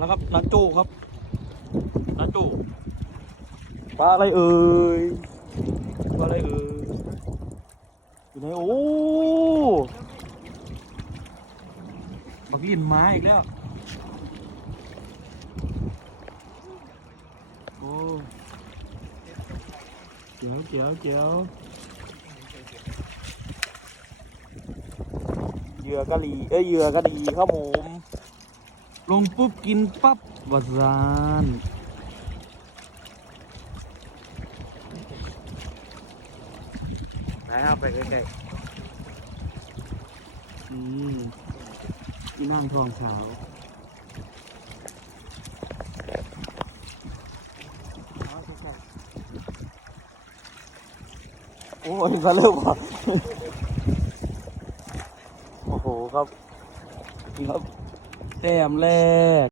แล้วครับนันโจครับนันโจปลาอะไรเอ่ยปลาอะไรเอ่ยอยู่ไหนโอ้บักลินไม้อีกแล้วโอ้เจ๋วเจ๋วเจ๋วเหยื่อกะหรี่เอ้ยเหยื่อกะดีครับผม ลงปุ๊บกินปั๊บวาซานนะครับไปใกล้ๆอืมที่น้ำทองขาวโอ้ยมาเริ่มว่ะโอ้โหครับนี่ครับ แต้มแรก